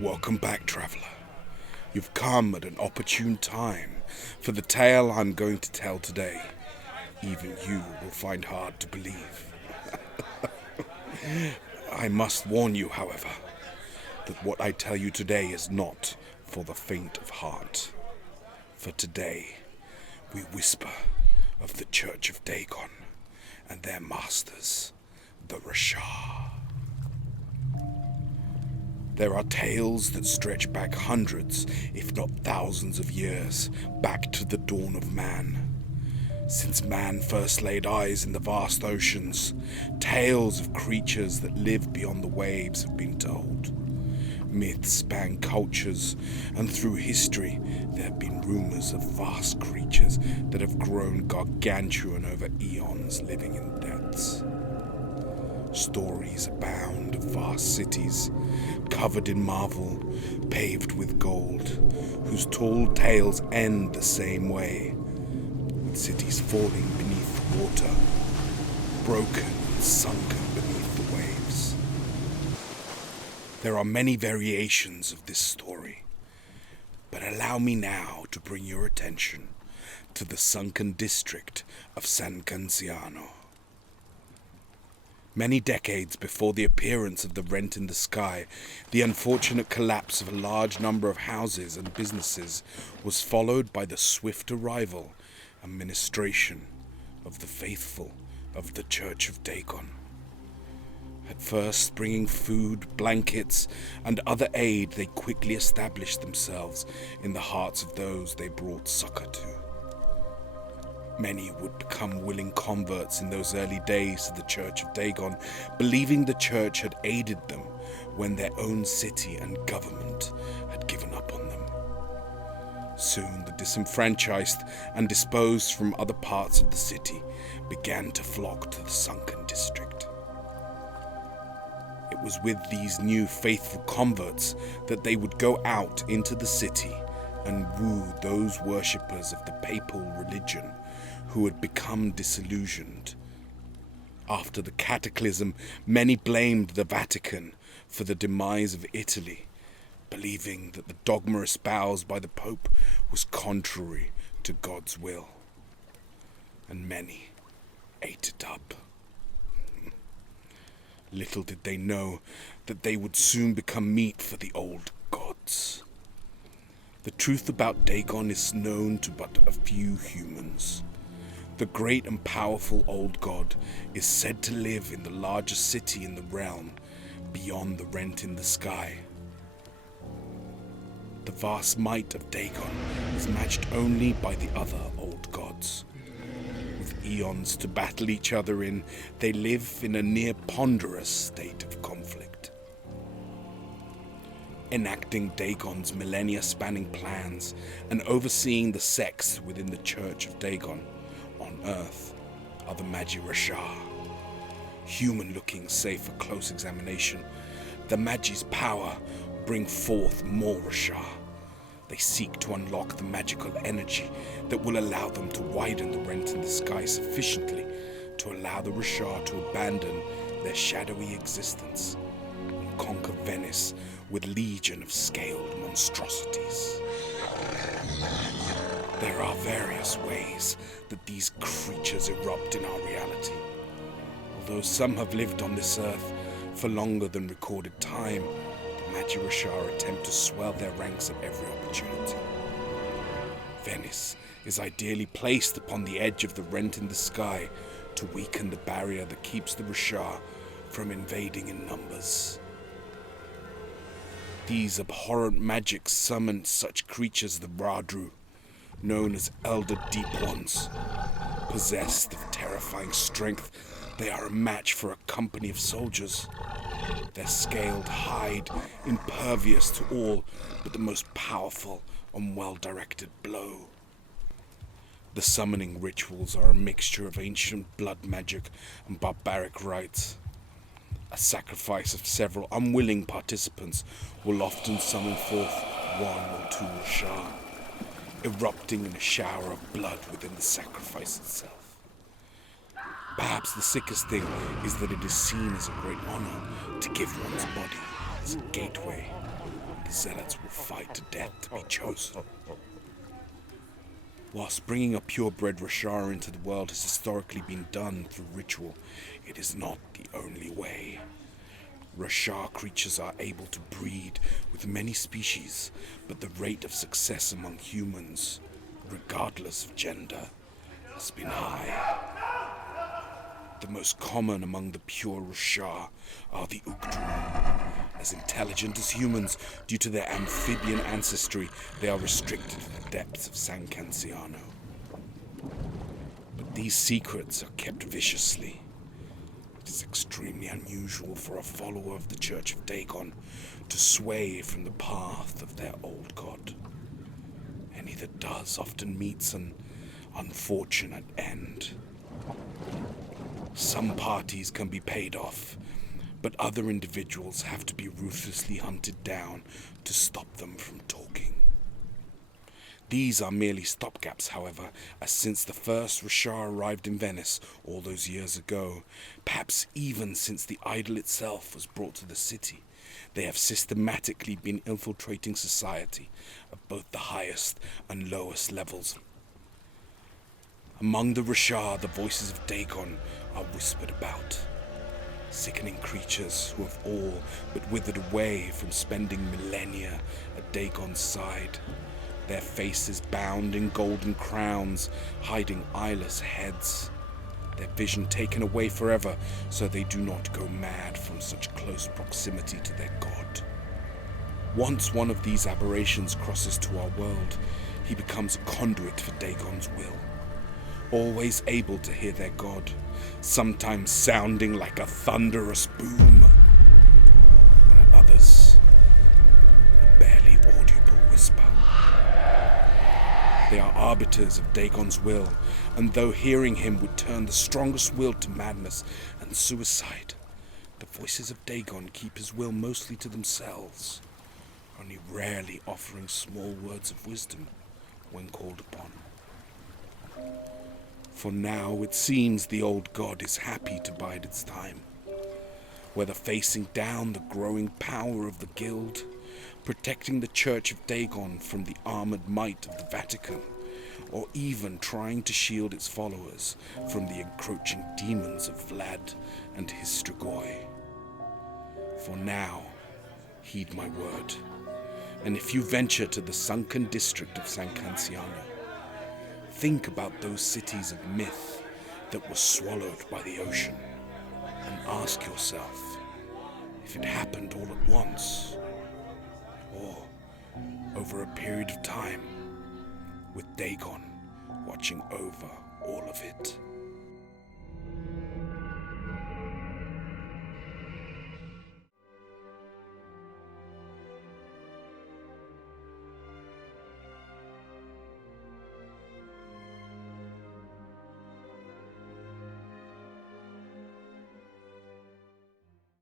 Welcome back, traveller. You've come at an opportune time, for the tale I'm going to tell today, even you will find hard to believe. I must warn you, however, that what I tell you today is not for the faint of heart. For today, we whisper of the Church of Dagon and their masters, the Rashaar. There are tales that stretch back hundreds, if not thousands of years, back to the dawn of man. Since man first laid eyes in the vast oceans, tales of creatures that live beyond the waves have been told. Myths span cultures, and through history there have been rumors of vast creatures that have grown gargantuan over eons, living in depths. Stories abound of vast cities, covered in marble, paved with gold, whose tall tales end the same way, with cities falling beneath water, broken and sunken beneath the waves. There are many variations of this story, but allow me now to bring your attention to the sunken district of San Canciano. Many decades before the appearance of the rent in the sky, the unfortunate collapse of a large number of houses and businesses was followed by the swift arrival and ministration of the faithful of the Church of Dagon. At first bringing food, blankets, and other aid, they quickly established themselves in the hearts of those they brought succor to. Many would become willing converts in those early days to the Church of Dagon, believing the church had aided them when their own city and government had given up on them. Soon the disenfranchised and disposed from other parts of the city began to flock to the sunken district. It was with these new faithful converts that they would go out into the city and woo those worshippers of the papal religion who had become disillusioned. After the Cataclysm, many blamed the Vatican for the demise of Italy, believing that the dogma espoused by the Pope was contrary to God's will. And many ate it up. Little did they know that they would soon become meat for the old gods. The truth about Dagon is known to but a few humans. The great and powerful old god is said to live in the largest city in the realm, beyond the rent in the sky. The vast might of Dagon is matched only by the other old gods. With eons to battle each other in, they live in a near ponderous state of conflict. Enacting Dagon's millennia-spanning plans and overseeing the sects within the Church of Dagon on Earth are the Magi Rashaar. Human-looking save for close examination, the Magi's power bring forth more Rashaar. They seek to unlock the magical energy that will allow them to widen the rent in the sky sufficiently to allow the Rashaar to abandon their shadowy existence and conquer Venice with legion of scaled monstrosities. There are various ways that these creatures erupt in our reality. Although some have lived on this earth for longer than recorded time, the Magi Rashaar attempt to swell their ranks at every opportunity. Venice is ideally placed upon the edge of the rent in the sky to weaken the barrier that keeps the Rashaar from invading in numbers. These abhorrent magics summon such creatures as the Radru, known as Elder Deep Ones. Possessed of terrifying strength, they are a match for a company of soldiers. Their scaled hide impervious to all but the most powerful and well-directed blow. The summoning rituals are a mixture of ancient blood magic and barbaric rites. A sacrifice of several unwilling participants will often summon forth one or two Rashaar, erupting in a shower of blood within the sacrifice itself. Perhaps the sickest thing is that it is seen as a great honor to give one's body as a gateway the zealots will fight to death to be chosen. Whilst bringing a purebred Rashaar into the world has historically been done through ritual, it is not the only way. Rashaar creatures are able to breed with many species, but the rate of success among humans, regardless of gender, has been high. The most common among the pure Rashaar are the Ugdrum. As intelligent as humans, due to their amphibian ancestry, they are restricted to the depths of sunken. But these secrets are kept viciously. It is extremely unusual for a follower of the Church of Dagon to sway from the path of their old god. Any that does often meets an unfortunate end. Some parties can be paid off, but other individuals have to be ruthlessly hunted down to stop them from talking. These are merely stopgaps, however, as since the first Rashaar arrived in Venice all those years ago, perhaps even since the idol itself was brought to the city, they have systematically been infiltrating society at both the highest and lowest levels. Among the Rashaar, the voices of Dagon are whispered about. Sickening creatures who have all but withered away from spending millennia at Dagon's side. Their faces bound in golden crowns, hiding eyeless heads. Their vision taken away forever, so they do not go mad from such close proximity to their god. Once one of these aberrations crosses to our world, he becomes a conduit for Dagon's will. Always able to hear their god, sometimes sounding like a thunderous boom, and at others, a barely audible whisper. They are arbiters of Dagon's will, and though hearing him would turn the strongest will to madness and suicide, the voices of Dagon keep his will mostly to themselves, only rarely offering small words of wisdom when called upon. For now it seems the old god is happy to bide its time, whether facing down the growing power of the guild, protecting the Church of Dagon from the armored might of the Vatican, or even trying to shield its followers from the encroaching demons of Vlad and his Strigoi. For now, heed my word, and if you venture to the sunken district of Sancanciano, think about those cities of myth that were swallowed by the ocean, and ask yourself if it happened all at once, or over a period of time, with Dagon watching over all of it.